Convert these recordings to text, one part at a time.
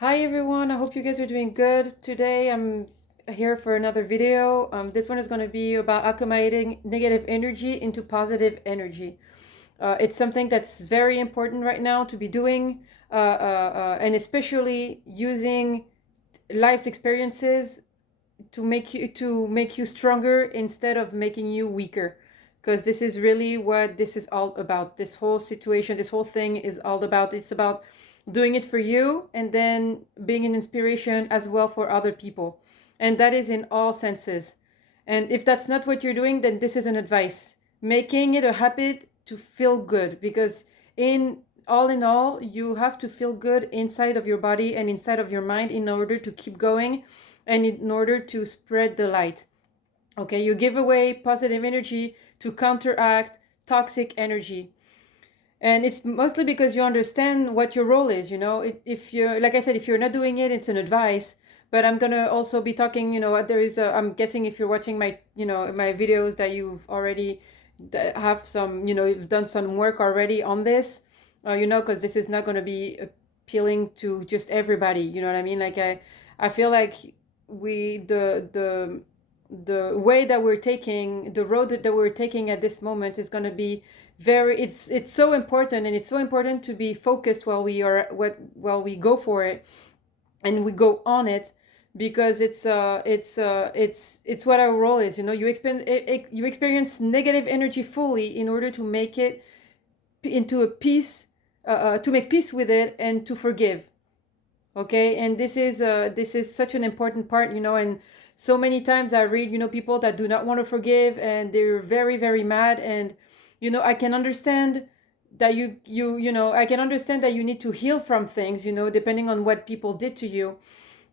Hi everyone, I hope you guys are doing good. Today I'm here for another video. This one is going to be about acclimating negative energy into positive energy. It's something that's very important right now to be doing, and especially using life's experiences to make you stronger instead of making you weaker, because this is really what this is all about. This whole situation, this whole thing is all about. It's about doing it for you and then being an inspiration as well for other people, and that is in all senses. And if that's not what you're doing, then this is an advice: making it a habit to feel good, because in all, you have to feel good inside of your body and inside of your mind in order to keep going and in order to spread the light. Okay, you give away positive energy to counteract toxic energy. And it's mostly because you understand what your role is. If you're, like I said, if you're not doing it, it's an advice. But I'm gonna also be talking. I'm guessing if you're watching my videos that you've already have some, you've done some work already on this. Because this is not gonna be appealing to just everybody. You know what I mean? Like I feel like we the way that we're taking, the road that we're taking at this moment is going to be very, it's so important, and it's so important to be focused while we go for it and we go on it, because it's what our role is. You experience negative energy fully in order to make it into a peace, to make peace with it and to forgive. Okay, and this is such an important part. And so many times I read, people that do not want to forgive, and they're very, very mad. And I can understand that I can understand that you need to heal from things, depending on what people did to you.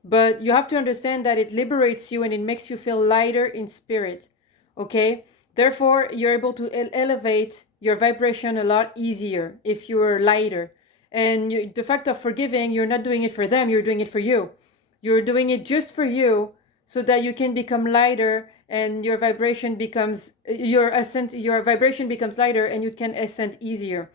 But you have to understand that it liberates you and it makes you feel lighter in spirit. Okay, therefore you're able to elevate your vibration a lot easier if you're lighter. And the fact of forgiving, you're not doing it for them, you're doing it for you. You're doing it just for you, so that you can become lighter, and your vibration becomes lighter, and you can ascend easier.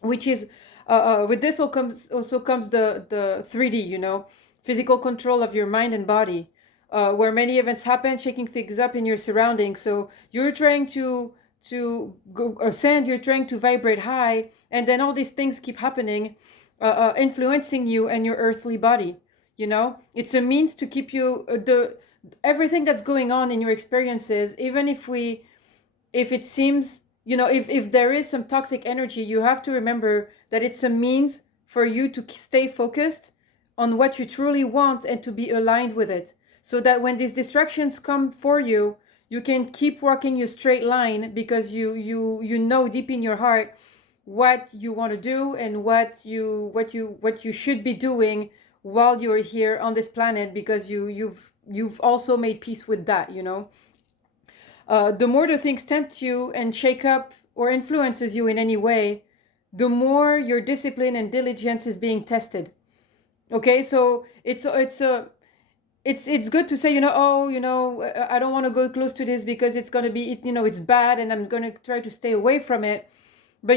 Which is with this also comes the 3D, physical control of your mind and body, where many events happen, shaking things up in your surroundings. So you're trying to go ascend, you're trying to vibrate high, and then all these things keep happening, influencing you and your earthly body. It's a means to keep you, the everything that's going on in your experiences, even if it seems, if there is some toxic energy, you have to remember that it's a means for you to stay focused on what you truly want and to be aligned with it, so that when these distractions come for you, you can keep walking your straight line, because you know deep in your heart what you want to do, and what you should be doing while you're here on this planet, because you've also made peace with that. The more the things tempt you and shake up or influences you in any way, the more your discipline and diligence is being tested. Okay, so it's good to say, oh, I don't want to go close to this because it's going to be, it's bad, and I'm going to try to stay away from it. But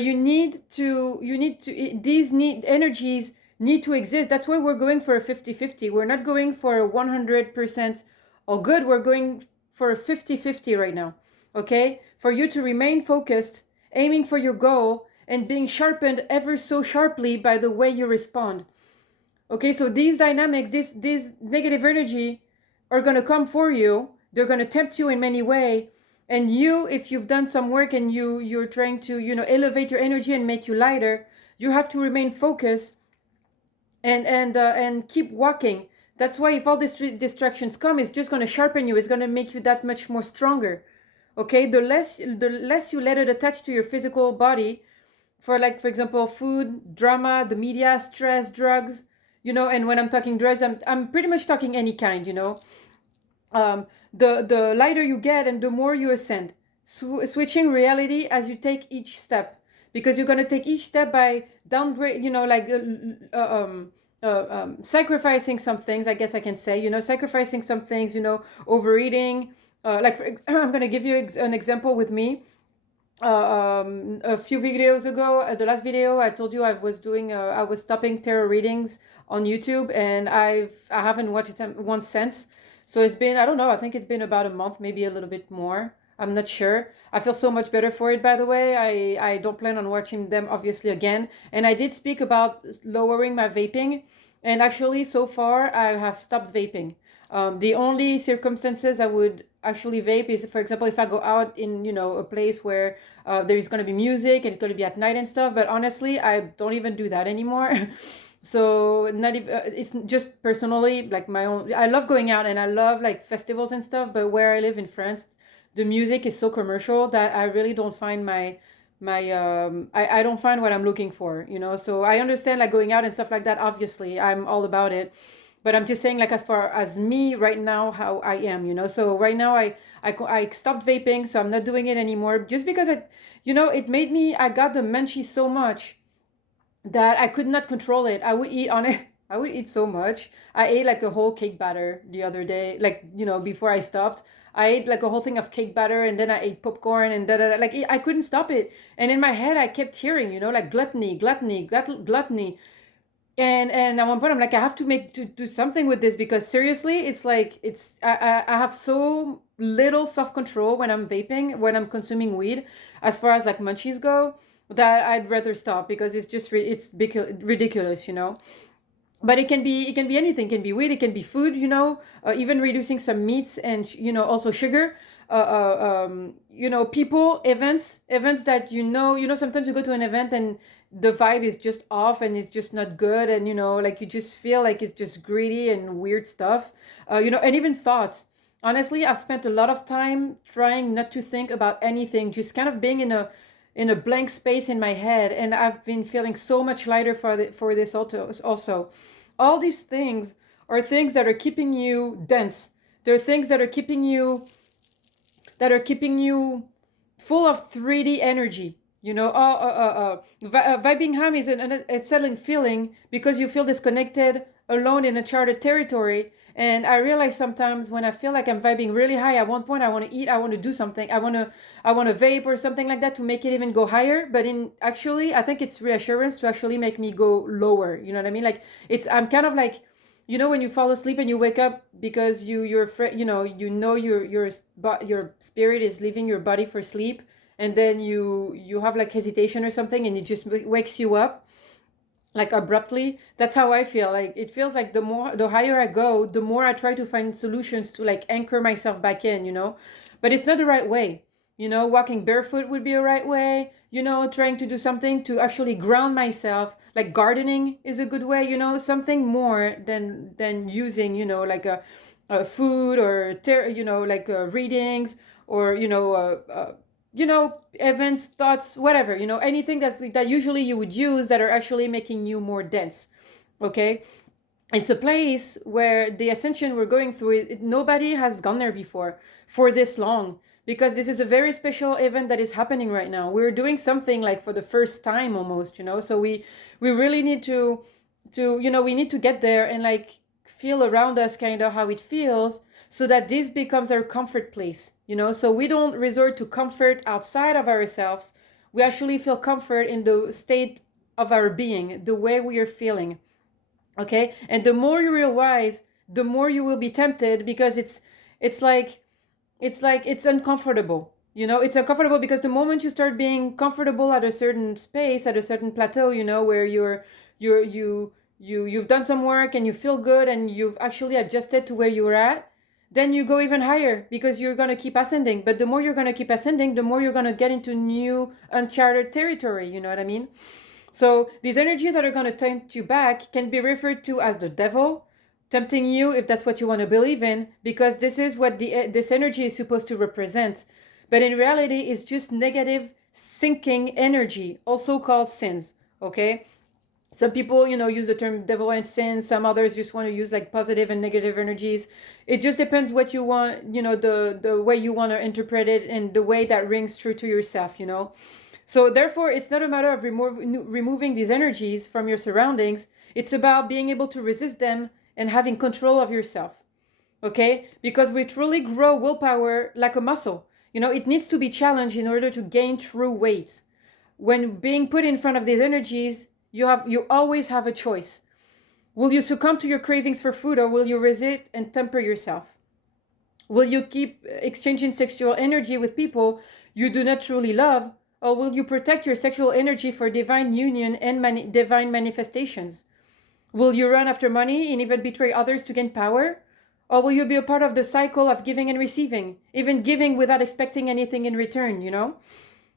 these energies need to exist. That's why we're going for a 50-50. We're not going for a 100% all good. We're going for a 50-50 right now. Okay, for you to remain focused, aiming for your goal, and being sharpened ever so sharply by the way you respond. Okay, so these dynamics, this negative energy are going to come for you. They're going to tempt you in many ways. And you, if you've done some work and you're trying to, elevate your energy and make you lighter, you have to remain focused and keep walking. That's why if all these distractions come, it's just going to sharpen you. It's going to make you that much more stronger. Okay, the less you let it attach to your physical body, for example, food, drama, the media, stress, drugs, and when I'm talking drugs, I'm pretty much talking any kind. The lighter you get and the more you ascend. Switching reality as you take each step, because you're going to take each step by downgrade, sacrificing some things, I guess I can say, sacrificing some things, overeating. I'm going to give you an example with me. a few videos ago, the last video I told you I was stopping tarot readings on YouTube, and I haven't watched them once since. So it's been, I don't know, I think it's been about a month, maybe a little bit more. I'm not sure. I feel so much better for it, by the way. I don't plan on watching them obviously again. And I did speak about lowering my vaping, and actually so far I have stopped vaping. The only circumstances I would actually vape is, for example, if I go out in, a place where there is going to be music and it's going to be at night and stuff. But honestly, I don't even do that anymore. So not even, it's just personally like my own. I love going out and I love like festivals and stuff. But where I live in France, the music is so commercial that I really don't find I don't find what I'm looking for, so I understand like going out and stuff like that. Obviously I'm all about it, but I'm just saying, like, as far as me right now, how I am, so right now I stopped vaping, so I'm not doing it anymore, just because it made me, I got the munchies so much that I could not control it. I would eat on it. I would eat so much. I ate like a whole cake batter the other day, like, before I stopped. I ate like a whole thing of cake batter, and then I ate popcorn and da da da. Like, I couldn't stop it. And in my head, I kept hearing, like gluttony, gluttony, gluttony. And at one point, I'm like, I have to do something with this, because seriously, it's like, I have so little self-control when I'm vaping, when I'm consuming weed, as far as like munchies go, that I'd rather stop, because it's just it's ridiculous, but it can be anything. It can be weed, it can be food, even reducing some meats, and also sugar, people, events that, sometimes you go to an event and the vibe is just off and it's just not good, and like, you just feel like it's just greedy and weird stuff, and even thoughts. Honestly, I've spent a lot of time trying not to think about anything, just kind of being in a blank space in my head, and I've been feeling so much lighter for this also. All these things are things that are keeping you dense. They're things that are keeping you full of 3D energy. Vibing ham is an unsettling feeling, because you feel disconnected, alone in uncharted territory. And I realize sometimes when I feel like I'm vibing really high, at one point I want to eat, I want to do something, I want to vape or something like that to make it even go higher. But I think it's reassurance to actually make me go lower. You know what I mean? Like, I'm kind of like, when you fall asleep and you wake up, because you're afraid, your spirit is leaving your body for sleep, and then you have like hesitation or something, and it just wakes you up like abruptly. That's how I feel. Like, it feels like the higher I go, the more I try to find solutions to like anchor myself back in, but it's not the right way. Walking barefoot would be a right way, trying to do something to actually ground myself, like gardening is a good way, something more than using, like a food, or like readings, or events, thoughts, whatever, anything that usually you would use, that are actually making you more dense. Okay. It's a place where the ascension we're going through, nobody has gone there before for this long, because this is a very special event that is happening right now. We're doing something like for the first time almost, so we really need to we need to get there and like feel around us kind of how it feels, so that this becomes our comfort place, so we don't resort to comfort outside of ourselves. We actually feel comfort in the state of our being, the way we are feeling. Okay. And the more you realize, the more you will be tempted, because it's uncomfortable. It's uncomfortable because the moment you start being comfortable at a certain space, at a certain plateau, where you've done some work and you feel good and you've actually adjusted to where you're at, then you go even higher, because you're going to keep ascending. But the more you're going to keep ascending, the more you're going to get into new uncharted territory. You know what I mean? So these energies that are going to tempt you back can be referred to as the devil, tempting you, if that's what you want to believe in, because this is what this energy is supposed to represent. But in reality, it's just negative, sinking energy, also called sins. Okay. Some people, use the term devil and sin. Some others just want to use like positive and negative energies. It just depends what you want, the way you want to interpret it, and the way that rings true to yourself, So therefore, it's not a matter of removing these energies from your surroundings. It's about being able to resist them and having control of yourself. Okay? Because we truly grow willpower like a muscle. You know, it needs to be challenged in order to gain true weight. When being put in front of these energies, you always have a choice. Will you succumb to your cravings for food, or will you resist and temper yourself? Will you keep exchanging sexual energy with people you do not truly love, or will you protect your sexual energy for divine union and divine manifestations? Will you run after money and even betray others to gain power? Or will you be a part of the cycle of giving and receiving, even giving without expecting anything in return, you know?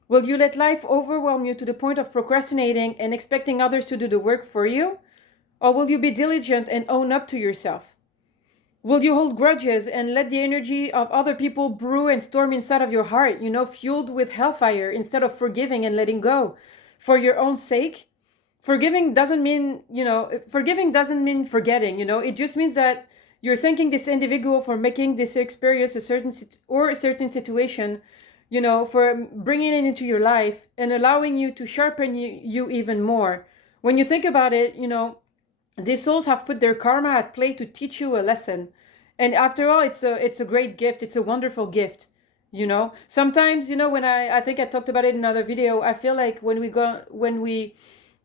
Will you let life overwhelm you to the point of procrastinating and expecting others to do the work for you? Or will you be diligent and own up to yourself? Will you hold grudges and let the energy of other people brew and storm inside of your heart, you know, fueled with hellfire, instead of forgiving and letting go for your own sake? Forgiving doesn't mean, forgiving doesn't mean forgetting, you know, it just means that you're thanking this individual for making this experience a certain situation, you know, for bringing it into your life and allowing you to sharpen you even more. When you think about it, you know, these souls have put their karma at play to teach you a lesson. And after all, it's a great gift. It's a wonderful gift. You know, sometimes, you know, when I think I talked about it in another video, I feel like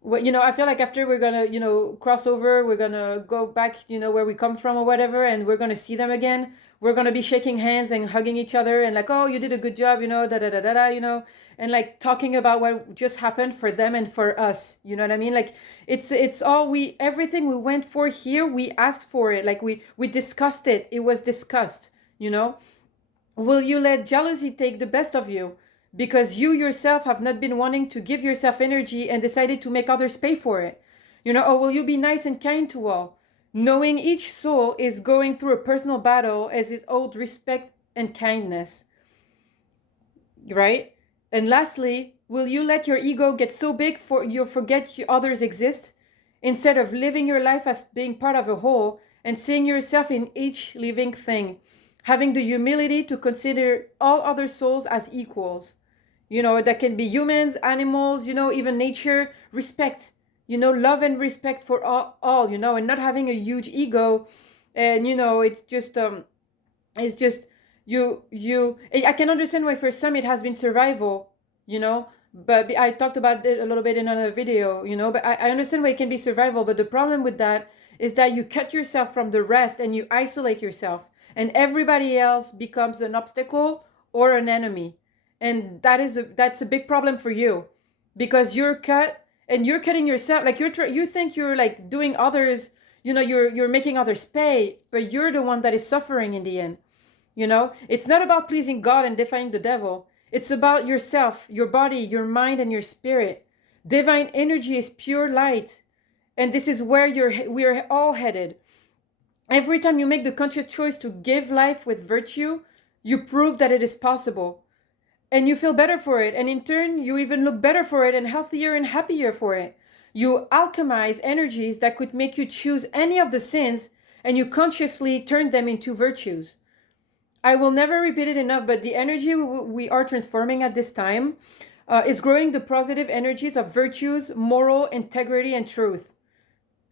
I feel like after we're gonna, you know, cross over, we're gonna go back, you know, where we come from or whatever, and we're gonna see them again. We're gonna be shaking hands and hugging each other and like, oh, you did a good job, you know, da da da da da, you know, and like talking about what just happened for them and for us. You know what I mean? Like it's all everything we went for here, we asked for it. Like we discussed it. It was discussed, you know. Will you let jealousy take the best of you because you yourself have not been wanting to give yourself energy and decided to make others pay for it? You know, or will you be nice and kind to all, knowing each soul is going through a personal battle as it owed respect and kindness, right? And lastly, will you let your ego get so big for you forget others exist, instead of living your life as being part of a whole and seeing yourself in each living thing, having the humility to consider all other souls as equals? You know, that can be humans, animals, you know, even nature. Respect, you know, love and respect for all, you know, and not having a huge ego. And, you know, it's just I can understand why for some it has been survival, you know, but I talked about it a little bit in another video, you know, but I understand why it can be survival. But the problem with that is that you cut yourself from the rest and you isolate yourself, and everybody else becomes an obstacle or an enemy. And that's a big problem for you, because you're cut and you're cutting yourself. Like you think you're like doing others, you know, you're making others pay, but you're the one that is suffering in the end. You know, it's not about pleasing God and defying the devil. It's about yourself, your body, your mind, and your spirit. Divine energy is pure light. And this is where we're all headed. Every time you make the conscious choice to give life with virtue, you prove that it is possible. And you feel better for it. And in turn, you even look better for it and healthier and happier for it. You alchemize energies that could make you choose any of the sins, and you consciously turn them into virtues. I will never repeat it enough, but the energy we are transforming at this time is growing the positive energies of virtues, moral integrity, and truth.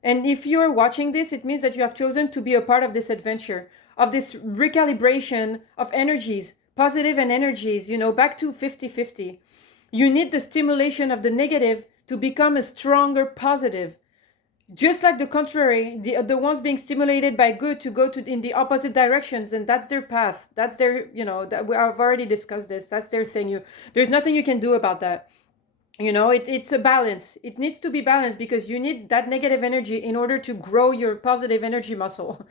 And if you're watching this, it means that you have chosen to be a part of this adventure, of this recalibration of energies, positive and energies, you know, back to 50-50. You need the stimulation of the negative to become a stronger positive. Just like the contrary, the ones being stimulated by good to go in the opposite directions, and that's their path. That's their, you know, I've already discussed this. That's their thing. There's nothing you can do about that. You know, it's a balance. It needs to be balanced, because you need that negative energy in order to grow your positive energy muscle.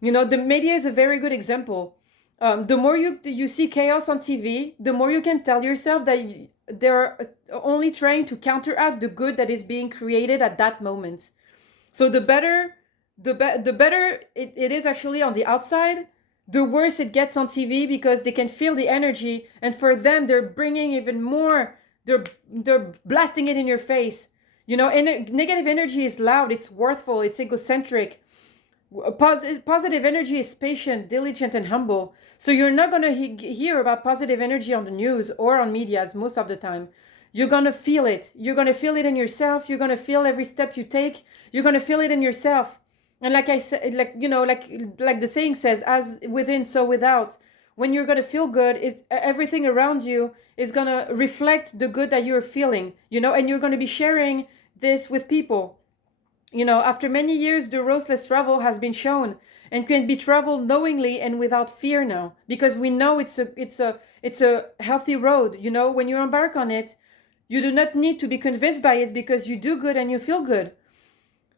You know, the media is a very good example. The more you see chaos on TV, the more you can tell yourself that they're only trying to counteract the good that is being created at that moment. So the better it is actually on the outside, the worse it gets on TV, because they can feel the energy, and for them they're bringing even more. They're blasting it in your face. You know, negative energy is loud, it's worthful, it's egocentric. Positive energy is patient, diligent, and humble. So you're not going to hear about positive energy on the news or on medias most of the time. You're going to feel it. You're going to feel it in yourself. You're going to feel every step you take. You're going to feel it in yourself. And like I said, like, you know, like the saying says, as within, so without. when you're going to feel good, everything around you is going to reflect the good that you're feeling, and you're going to be sharing this with people. After many years, the road less travel has been shown and can be traveled knowingly and without fear now, because we know it's a healthy road. When you embark on it, you do not need to be convinced by it, because you do good and you feel good.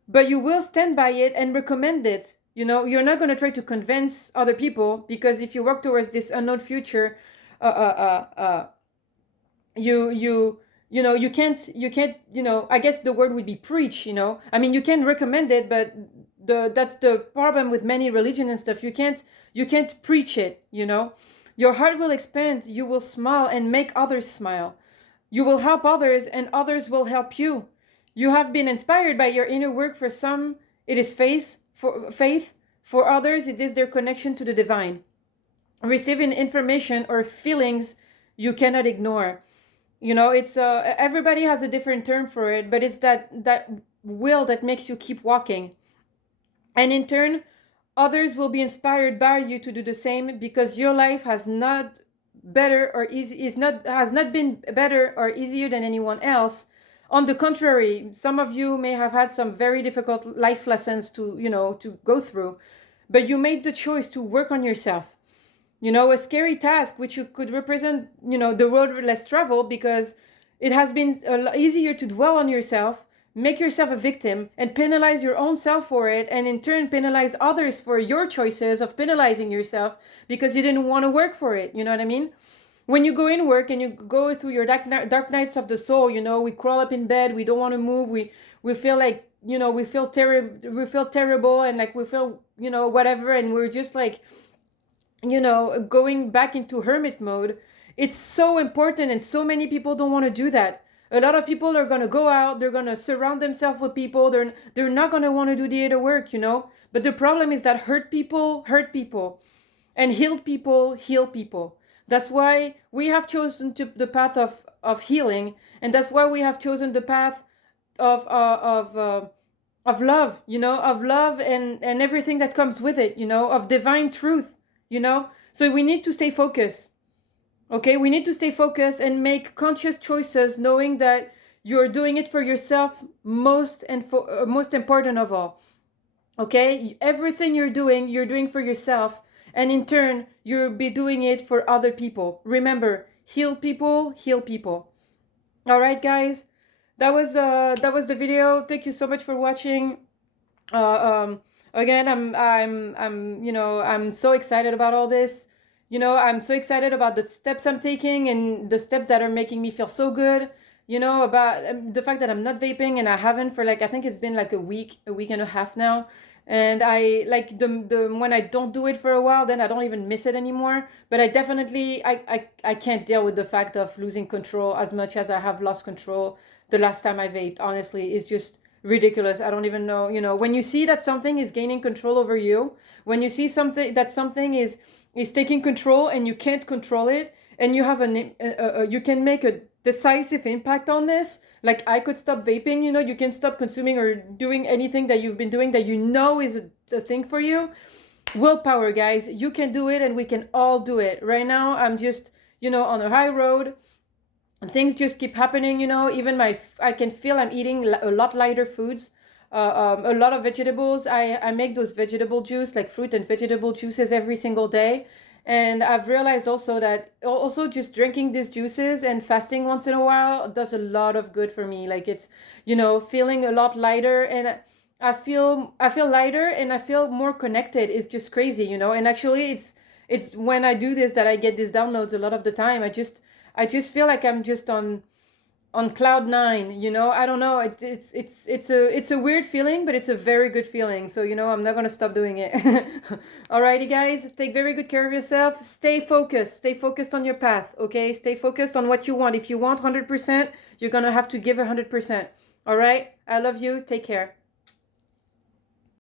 But you will stand by it and recommend it. You're not going to try to convince other people, because if you work towards this unknown future, you can't, I guess the word would be preach. I mean, you can recommend it, but that's the problem with many religion and stuff. You can't preach it. Your heart will expand, you will smile and make others smile. You will help others and others will help you. You have been inspired by your inner work. For some it is faith, for others it is their connection to the divine, receiving information or feelings you cannot ignore. It's everybody has a different term for it, but it's that will that makes you keep walking. And in turn, others will be inspired by you to do the same, because your life has not been better or easier than anyone else. On the contrary, some of you may have had some very difficult life lessons to go through, but you made the choice to work on yourself. A scary task which you could represent, the road less traveled, because it has been easier to dwell on yourself, make yourself a victim, and penalize your own self for it, and in turn penalize others for your choices of penalizing yourself because you didn't want to work for it. You know what I mean? When you go in work and you go through your dark nights of the soul, we crawl up in bed, we don't want to move, we feel like, we feel terrible, and like we feel, whatever, and we're just like, going back into hermit mode. It's so important, and so many people don't want to do that. A lot of people are going to go out, they're going to surround themselves with people, they're not going to want to do the inner work. But the problem is that hurt people, and healed people heal people. That's why we have chosen the path of healing, and that's why we have chosen the path of love, of love and everything that comes with it, of divine truth, So we need to stay focused. Okay, we need to stay focused and make conscious choices, knowing that you're doing it for yourself, most important of all. Okay, everything you're doing for yourself, and in turn you'll be doing it for other people. Remember, heal people heal people. All right, guys, that was the video. Thank you so much for watching. Again, I'm so excited about all this. I'm so excited about the steps I'm taking, and the steps that are making me feel so good. About the fact that I'm not vaping, and I haven't for I think it's been like a week and a half now. And I like the when I don't do it for a while, then I don't even miss it anymore. But I definitely I can't deal with the fact of losing control as much as I have lost control the last time I vaped. Honestly, it's just ridiculous. I don't even know. When you see that something is gaining control over you, when you see something is taking control and you can't control it, and you have you can make a decisive impact on this. Like, I could stop vaping, you can stop consuming or doing anything that you've been doing that is a thing for you. Willpower, guys. You can do it, and we can all do it. Right now, I'm just, on a high road. Things just keep happening, even I can feel I'm eating a lot lighter foods, a lot of vegetables. I make those vegetable juice, like fruit and vegetable juices, every single day. And I've realized also that also just drinking these juices and fasting once in a while does a lot of good for me. Like, it's, feeling a lot lighter, and I feel lighter, and I feel more connected. It's just crazy, and actually it's when I do this that I get these downloads a lot of the time. I just feel like I'm just on cloud nine. I don't know. It's a weird feeling, but it's a very good feeling. So, I'm not going to stop doing it. Alrighty, guys, take very good care of yourself. Stay focused on your path. Okay. Stay focused on what you want. If you want 100%, you're going to have to give 100%. All right. I love you. Take care.